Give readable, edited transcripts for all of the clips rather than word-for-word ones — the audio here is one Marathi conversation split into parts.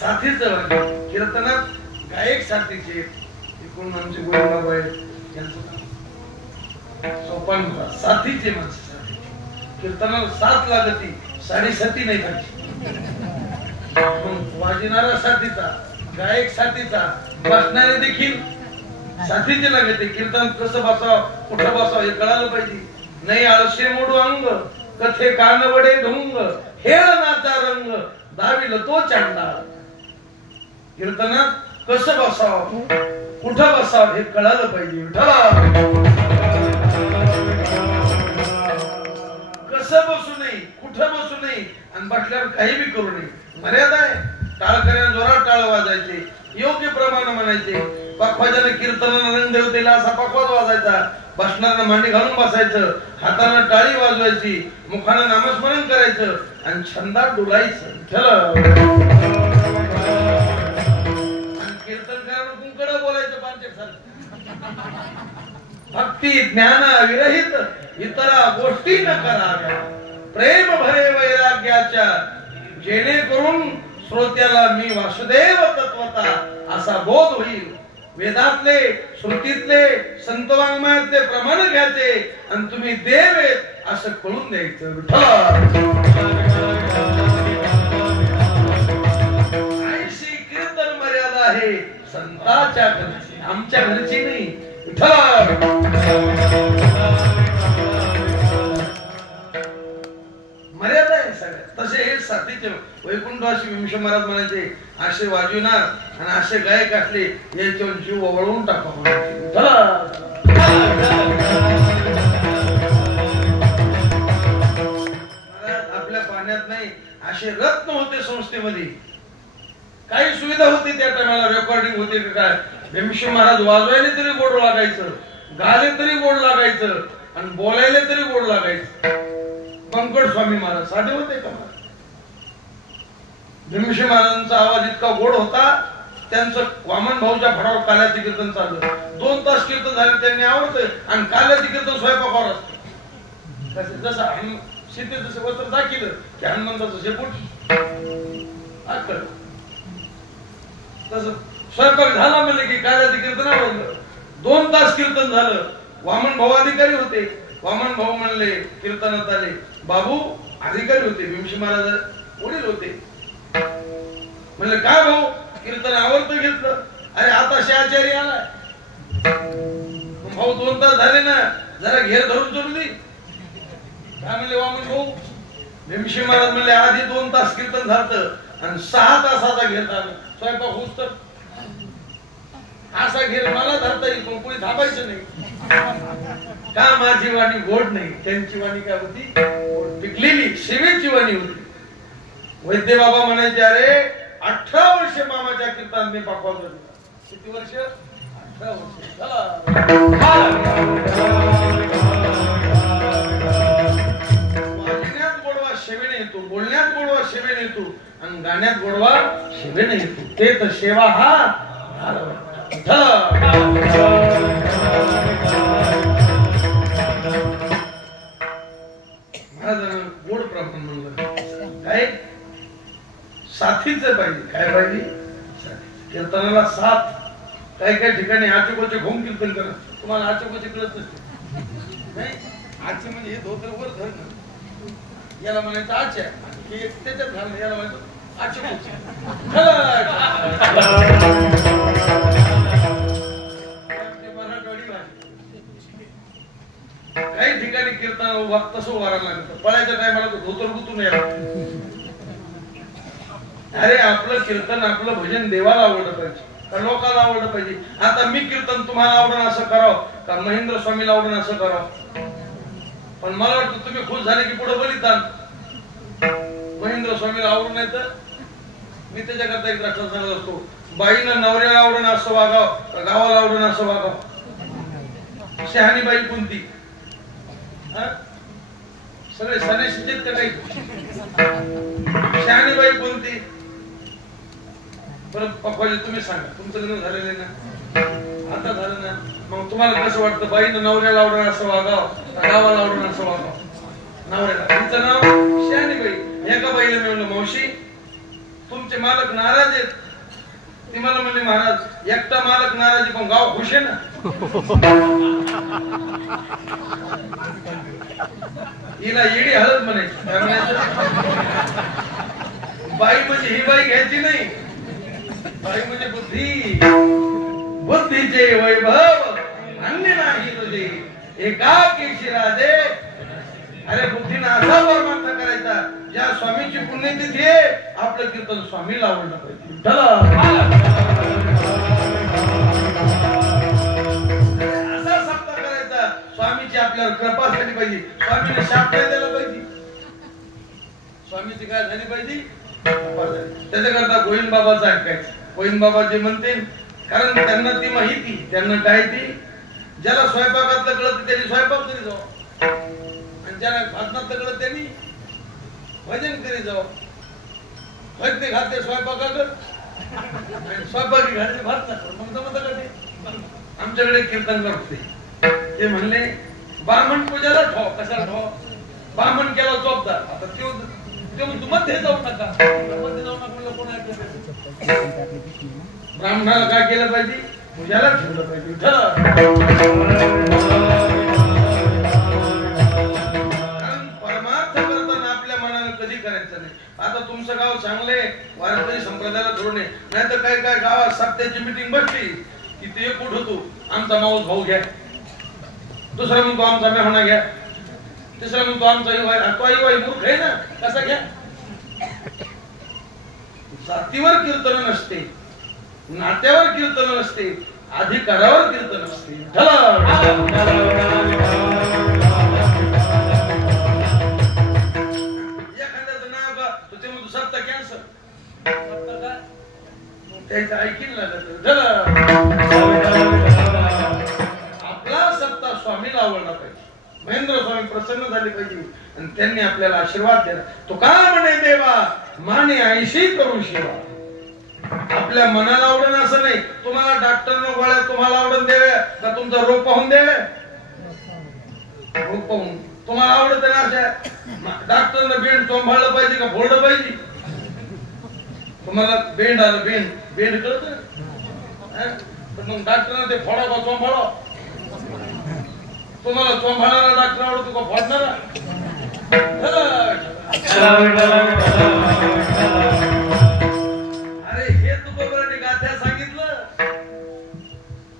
साथीचं वर्णन कीर्तनात गायक साथीचे एकूण आमचे गोविंदबाबा आहेत त्यांचं सोपान साथीचे माणसं कीर्तनाला साथ लागती साडेसाती नाही पाहिजे वाजणारा साथीचा गायक साथीचा बसणारे देखील साथीचे लागते कीर्तन कसं बसावं कुठं बसावं हे कळायला पाहिजे नाही आळशे मोडू अंग कथे कानवडे ढोंग हेळ नाचा रंग दाविल तो चांडा कीर्तनात कसं बसावं कुठं बसावं हे कळायला पाहिजे कसं बसू नये कुठं बसू नये आणि बसल्यावर काही बी करू नये मर्यादा आहे टाळकऱ्याने जोरात टाळ वाजायचे योग्य प्रमाण म्हणायचे पखवाजाने कीर्तनानं देवतेला असा पखवाज वाजायचा बसणाऱ्यांना मांडी घालून बसायचं हाताने टाळी वाजवायची मुखानं नामस्मरण करायचं आणि छंदात डुलायचं कीर्तनकारानं कुंकड बोलायचं भक्ती ज्ञान विरहित इतरा गोष्टी न कराव्या प्रेम भरे वैराग्याच्या जेणेकरून श्रोत्याला मी वासुदेव तत्वता असा बोध होईल वेदातले श्रुतीतले संत वाङ्मयातले प्रमाण घ्यायचे आणि तुम्ही देव आहेत असं कळून द्यायचं ऐशी कीर्तन मर्यादा आहे संतांच्या घरची आमच्या घरची नाही मर्यादा आहे सगळ्या तसे हे साथीचे वैकुंठवासी विमश महाराज म्हणायचे असे वाजविणार आणि असे गायक असले याच्यावर जीव ओवळून टाका आपल्या पाण्यात नाही असे रत्न होते संस्थेमध्ये काही सुविधा होती त्या टायमाला रेकॉर्डिंग होते काय विमश महाराज वाजवायला तरी गोड लागायचं गाले तरी गोड लागायचं आणि बोलायला तरी गोड लागायचं पंकड स्वामी महाराज साधे होते का भीमशी महाराजांचा आवाज इतका गोड होता त्यांचं वामन भाऊच्या फडावर काल्याचे कीर्तन चाललं 2 तास कीर्तन झाले त्यांनी आवडतं आणि काल्याचे कीर्तन स्वयंपाकावर असतं जसं सीतेचं वस्त्र दाखिलं की हनुमंताचं शेपूट आकड तसं स्वयंपाक झाला म्हणले की काल्याचे कीर्तन आवडलं 2 तास कीर्तन झालं वामन भाऊ अधिकारी होते वामन भाऊ म्हणले कीर्तनात आले बाबू अधिकारी होते भीमशी महाराज वडील होते म्हणले काय भाऊ कीर्तन आवडतं घेतलं अरे आता आचार्य आलाय भाऊ 2 तास झाले ना जरा घेर धरून चलू दे काय म्हणले वामन भाऊ भीमशी महाराज म्हणले आधी 2 तास कीर्तन झालं आणि 6 तासाचा घेर झाला स्वयंपाक होत तर असा घेर मला धरता येईल पण कोणी थांबायचं नाही का माझी वाणी गोड नाही त्यांची वाणी काय होती पिकलेली शिवेची वाणी होती वैद्य बाबा म्हणायचे अरे 18 वर्ष मामाच्या कीर्तनात मी पाकवाजवलं किती वर्ष 18 वर्ष वाजण्यात गोडवा शेवेने येतो बोलण्यात गोडवा शेवेने येतो आणि गाण्यात गोडवा शेवेने येतो ते तर शेवा हा गोड प्रमाण म्हणलं काय साथीच पाहिजे काय पाहिजे कीर्तनाला साथ काही काही ठिकाणी आचोकोचे घोम कीर्तन करत तुम्हाला आचोकोचे कळत नसते नाही आचे म्हणजे हे धोतर वर धरणं याला म्हणायचं आच्या त्याच्यात घालणं याला म्हणायचं आचोकोचे काही ठिकाणी कीर्तन तसं उभारायला लागतं पळायच्या टायमाला धोतर गुतून यायला अरे आपलं कीर्तन आपलं भजन देवाला आवडलं पाहिजे का लोकांना आवडलं पाहिजे आता मी कीर्तन तुम्हाला आवडणं असं करावं का महेंद्र स्वामीला आवडणं असं करावं पण मला वाटतं तुम्ही खुश झाले की पुढे बलिदान महेंद्र स्वामीला आवडून नाही तर मी त्याच्याकरता एक लक्षात सांगत असतो बाईनं नवऱ्याला आवडणं असं वागावं गावाला आवडणं असं वागावं शहाणीबाई कोणती सगळे सनेशित का काही शहाणीबाई कोणती परत पप्पाजी तुम्ही सांगा तुमचं लग्न झालेलं ना आता झालं ना मग तुम्हाला कसं वाटतं बाईनं नवऱ्याला आवडणं असं वागावं गावाला आवडणं असं वागावं नवऱ्याला तिचं नाव शहाणीबाई एका बाईला मिळवलं मावशी तुमच्या आमचे मालक नाराज आहेत. ते मला म्हणले महाराज एकटा मालक नाराज आहे पण गाव खुश आहे ना. हिला येडी हळद म्हणायची. बाई म्हणजे ही बाई घ्यायची नाही. बाई म्हणजे बुद्धी. बुद्धीचे वैभव अन्य नाही तुझे एकाकी शिराजे. अरे बुद्धीनं असा परमार्थ करायचा ज्या स्वामीची पुण्यतिथी आहे आपलं कीर्तन स्वामीला आवडलं पाहिजे. असा सप्ताह करायचा स्वामीची आपल्यावर कृपा झाली पाहिजे. स्वामीने शाप काय द्यायला पाहिजे. स्वामीची काय झाली पाहिजे. त्याच्याकरता गोविंद बाबाचं ऐकायचं. गोविंद बाबा जे म्हणते कारण त्यांना ती माहिती. त्यांना काय ती ज्याला स्वयंपाकातलं कळत त्यांनी स्वयंपाक करी जावं आणि ज्याला भाजनातलं कळत त्यांनी भजन करी जावं. भजते घालते स्वयंपाकाकडे स्वयंपाकी घालते भात मग जमत का ते. आमच्याकडे कीर्तन करते ते म्हणले ब्राह्मण पूजाला ठेव. कशाला ठेव. ब्राह्मण केला चोपदार. आता ते मध्ये जाऊ नका. मध्ये जाऊ नका म्हणलं कोण ऐकलं. ब्राह्मणाला काय केलं पाहिजे. पूजाला ठेवलं पाहिजे. कारण परमार्थ करताना आपल्या मनानं कधी करायचं नाही. आता तुमचं गाव चांगले वारकरी संप्रदायाला धोरणे नाही तर काय काय गावात सप्त्याची मीटिंग बसली की ते कुठ होतो आमचा माऊस भाऊ घ्या. दुसरा म्हणतो आमचा मेहणा घ्या. तिसरा म्हणतो आमचा वाई मूर्ख आहे ना कसा घ्या. जातीवर कीर्तन नसते. नात्यावर कीर्तन नसते. अधिकारावर कीर्तन असते. एखाद्याचं नाव का तुझे म्हणतो सप्ताह कॅन्सर त्याचं ऐकीन लागत. आपला सप्ताह स्वामीला आवडला पाहिजे. महेंद्र स्वामी प्रसन्न झाले पाहिजे आणि त्यांनी आपल्याला आशीर्वाद दिला. तो का म्हणे देवा माने ऐशी करू सेवा. आपल्या मनाला आवडण असं नाही. तुम्हाला डॉक्टरनं गोळ्या तुम्हाला आवडून द्यावे का तुमचा रोग पाहून द्यावे. रोग पाहून तुम्हाला आवडत ना अशा डॉक्टरनं बेंड चोंभाळलं पाहिजे का फोडलं पाहिजे. तुम्हाला बेंड आलं बेंड कळत मग डॉक्टरनं ते फोडा का चोंभाळा. तुम्हाला चोंभाळणारा डॉक्टर आवडतो का फोडणारा. अरे हे तुकोबराने गाथ्या सांगितलं.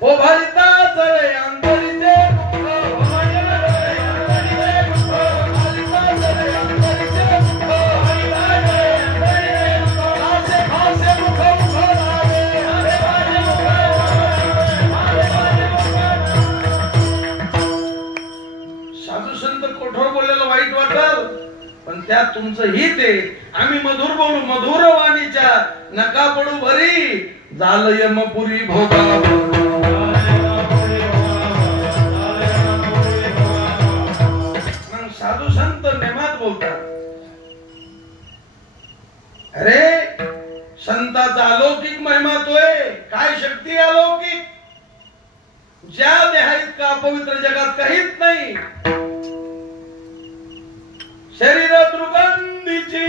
ओ भालिता चले अंतरीचे साधू संत कोठोर बोललेलं वाईट वाटल पण त्यात तुमचं हित आहे. आम्ही मधुर बोलू मधुर वाणीच्या नका पडू भरी झालं यमपुरी भोगा. मग साधू संत नेमात बोलतात. अरे संताचा अलौकिक महिमा तोय. काय शक्ती अलौकिक ज्या देहात का पवित्र जगात काहीच नाही. शरीर दुर्गंधीची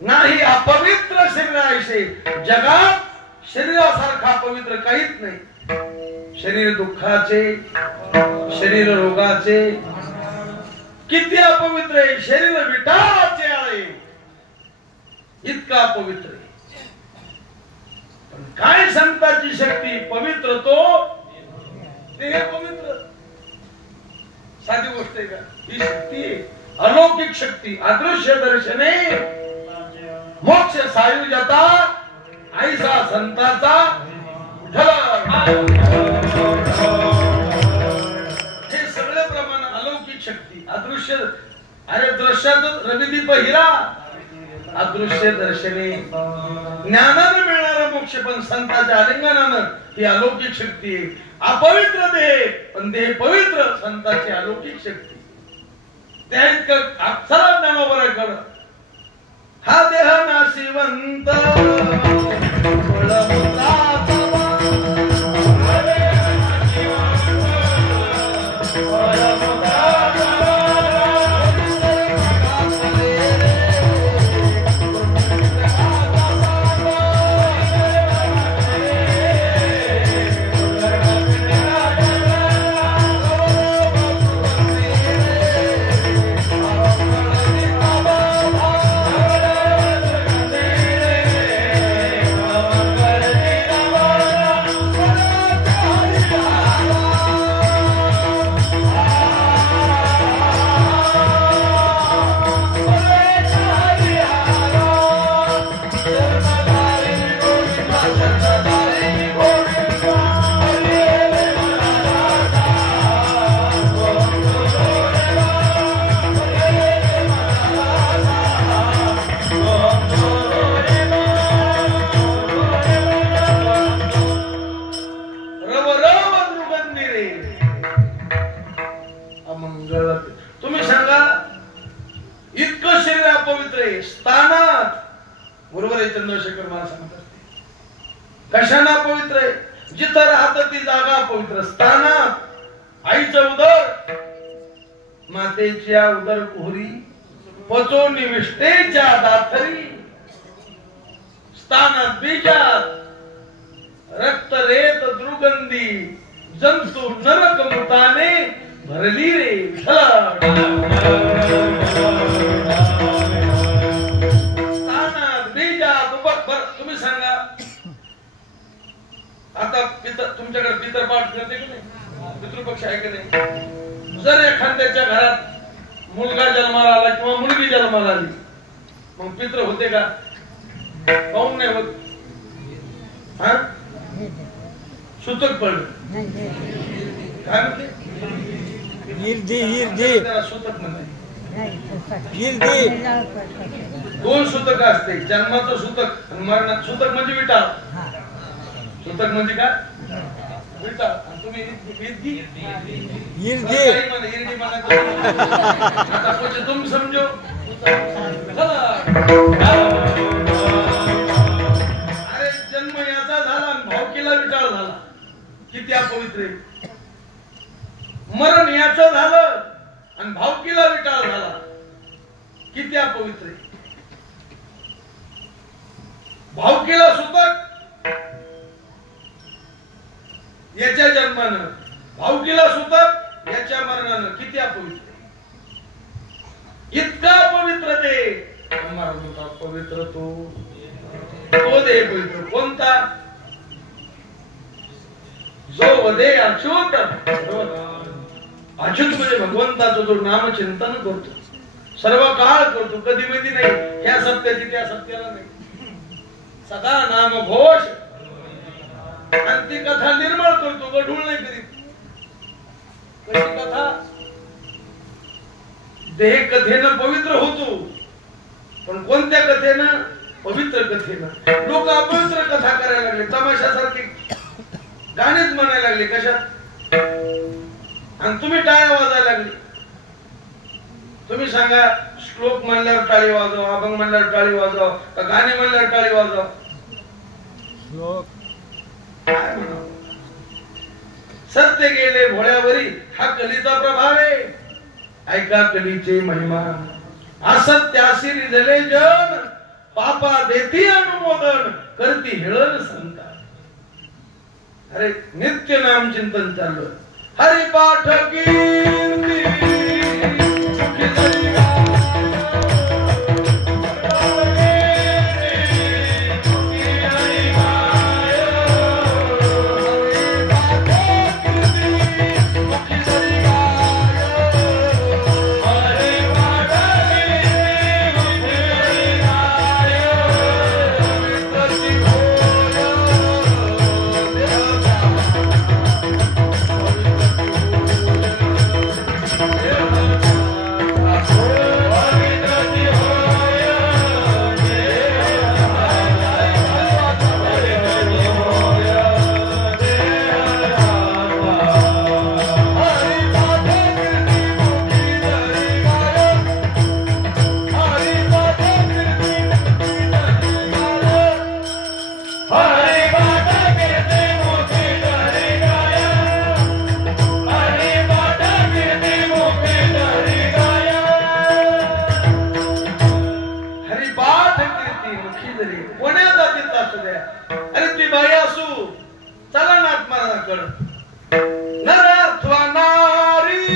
नाही अपवित्र शरीराशी जगात शरीरासारखा पवित्र काहीच नाही. शरीर दुःखाचे शरीर रोगाचे किती अपवित्र आहे. शरीर विटाचे आहे इतका पवित्र आहे. पण काय संतांची शक्ती पवित्र तो ते पवित्र. साधी गोष्ट आहे का. ही शक्ती अलौकिक शक्ती अदृश्य दर्शने मोक्ष सायुज्यता ऐसा संताचा हे सगळे प्रमाण अलौकिक शक्ती अदृश्य. अरे दृश्यात रविदीप हिरा अदृश्य दर्शने ज्ञानाने मिळणारा मोक्ष मोक्ष पण संतांच्या आलिंगनानं ही अलौकिक शक्ती आहे. अपवित्र देह पण देह पवित्र संतांची अलौकिक शक्ती. त्या इतकं चला ज्ञानोबराकडं. हा देह नाशिवंत तुम्ही सांगा इतकं शरीर अपवित्र आहे स्थानात. बरोबर आहे चंद्रशेखर मला सांगतात. कशाना पवित्र आहे? जिथं राहत ती जागा पवित्र. स्थानात आईचं उदर मातेच्या उदर कुहरी पचो निविष्टेच्या दाथरी. स्थानात बीजात रक्त रेत दुर्गंधी जंतू नरक मुताने भरली रे विठ्ठला. स्थानात बीजात तुम्ही सांगा आता तुमच्याकडे पितरपाठ करते की नाही? पितृपक्ष आहे की नाही? जर एखाद्याच्या घरात मुलगा जन्माला आला किंवा मुलगी जन्माला आली मग पित्र होते का? काऊन नाही होत? हा सुतक पडलं काय म्हणते? सुतक म्हणते. दोन सुतक असते. जन्माचं सुतक आणि मरणाचं सुतक म्हणजे विटा. सुतक म्हणजे काय? विटा. आणि तुम्ही आता तुम्ही समजो. अरे जन्म याचा झाला आणि भावकीला विटाळ झाला किती अपवित्र आहे. मरण याचं झालं आणि भावकीला विटाळ झाला किती अपवित्र आहे. भावकीला सुतक याच्या जन्मानं, भावकीला सुतक याच्या मरणानं किती अपवित्र. इतका पवित्र ते पवित्र तो देह पवित्र कोणता? जो वदे अच्युत. अच्युत म्हणजे भगवंताचं जो नाम चिंतन करतो सर्व काळ करतो. कधी माहिती नाही ह्या सत्याची त्या सत्याला नाही. सदा नाम घोष आणि ती कथा निर्मळ करतो. गढूळ नाही करीत. कशी कथा? देह कथेनं पवित्र होतो पण कोणत्या कथेनं? पवित्र कथेनं. लोक अपवित्र कथा करायला लागले. तमाशासारखे गाणेच म्हणायला लागले. कशात? आणि तुम्ही टाळ्या वाजायला लागली. तुम्ही सांगा श्लोक म्हणल्यावर टाळी वाजव, अभंग म्हणल्यावर टाळी वाजव, का गाणे म्हणल्यावर टाळी वाजव? काय म्हणावं? सत्य गेले भोळ्यावरी हा कलीचा प्रभाव आहे. ऐका कलीचे महिमा. असत्यासी रिझले जन पापा देती अनुमोदन करती हेळन संता. अरे नित्य नाम चिंतन चाललं. हरि पाठ कीर्ती Yeah. द्या. अरे ती बाई असू, चला नाथ महाराजांकडे. नर अथवा नारी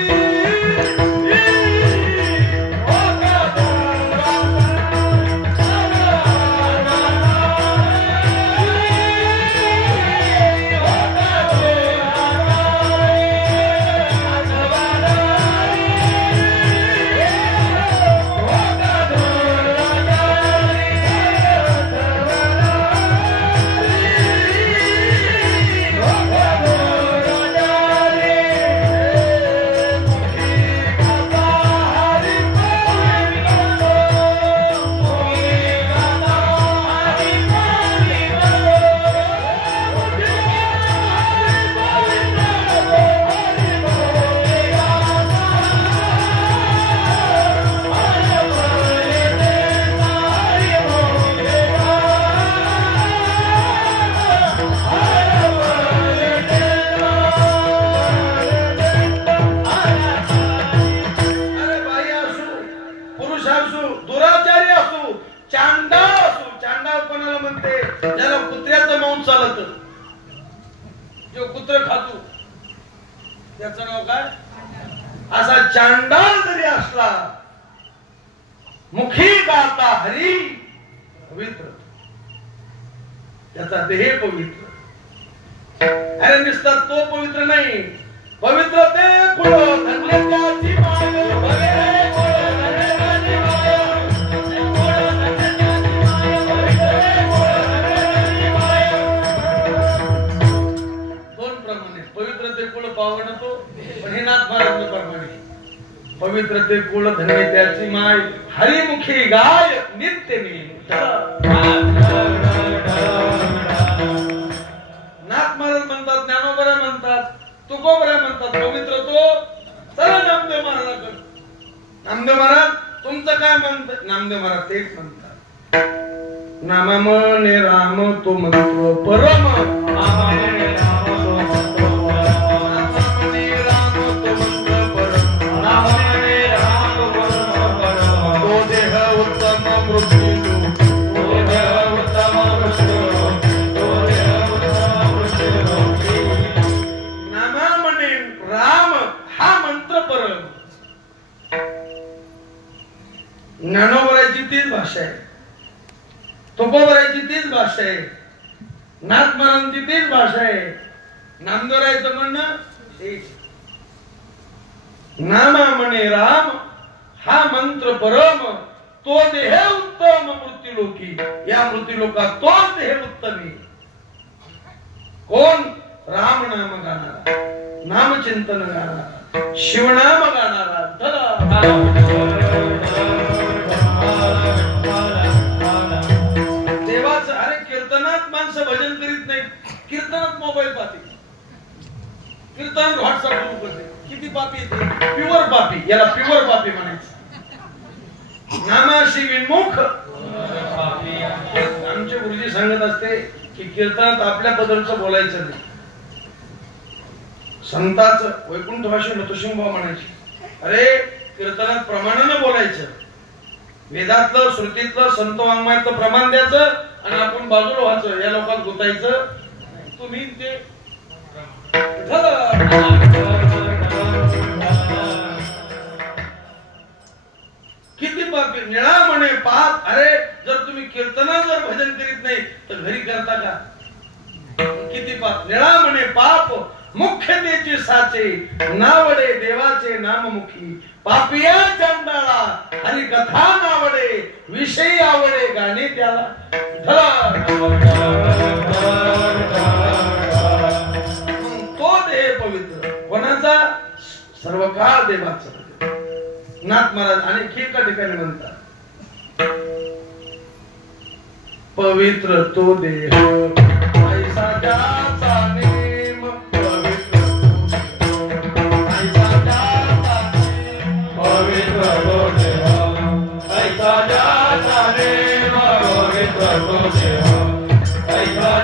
जो कुत्र खातो त्याचं नाव काय? असा चांडाळ जरी असला, मुखी गाता हरी पवित्र, त्याचा देह पवित्र. अरे नुसता तो पवित्र नाही, पवित्र ते कुळ धन्याची माय पवित्र ते कुळ धन्य त्याची माय हरिमुखी गाय नित्य नाथ महाराज म्हणतात, ज्ञानोबरा म्हणतात, तुकोबरा म्हणतात, पवित्र तो. चला नामदेव महाराजांकडे. नामदेव महाराज तुमचं काय म्हणतात? नामदेव महाराज तेच म्हणतात, नामामने राम तो मंत्र परम, ज्ञानोबराची तीच भाषा आहे, तुकोबराची तीच भाषा आहे, नाथ महाराजांची तीच भाषा आहे, नामदेवरायचं म्हणणं तेच. नामा म्हणे राम हा मंत्र परम, तो देह उत्तम मृत्यूलोकी, या मृत्यूलोकात तोच देह उत्तम आहे. कोण? राम नाम गाणारा, नामचिंतन गाणारा, शिवनाम गाणारा. देवाचं. अरे कीर्तनात माणसं भजन करीत नाही, कीर्तनात मोबाईल पाहते, कीर्तन व्हॉट्सअप करते. किती पापी येते? प्युअर पापी. याला प्युअर पापी म्हणायचं. नामाशी विन्मुख. आमचे गुरुजी सांगत असते की कीर्तनात आपल्या बद्दलचं बोलायचं नाही. संताचं वैकुंठ भाषे नतुसिंह म्हणायची, अरे कीर्तनात प्रमाणानं बोलायचं, वेदातलं श्रुतीतलं संत वाङ्मयातलं प्रमाण द्यायचं आणि आपण बाजूला व्हायचं, या लोकांत गुतायचं. तुम्ही ते किती पापी. निळा म्हणे पाप. अरे जर तुम्ही कीर्तनात जर भजन करीत नाही तर घरी करता का? किती पाप. निळा म्हणे पाप मुख्यतेची साचे, नावडे देवाचे नाममुखी, पापिया चंडाळा हरी कथा नावडे, विषयी आवडे गाणे त्याला. तो देह पवित्र कोणाचा? सर्व काळ देवाचा. नाथ महाराज आणि एका ठिकाणी म्हणतात, पवित्र तो देह ऐसा ज्याचा नेम, पवित्र तो देह ऐसा ज्याचा नेम, पवित्र तो देह ऐसा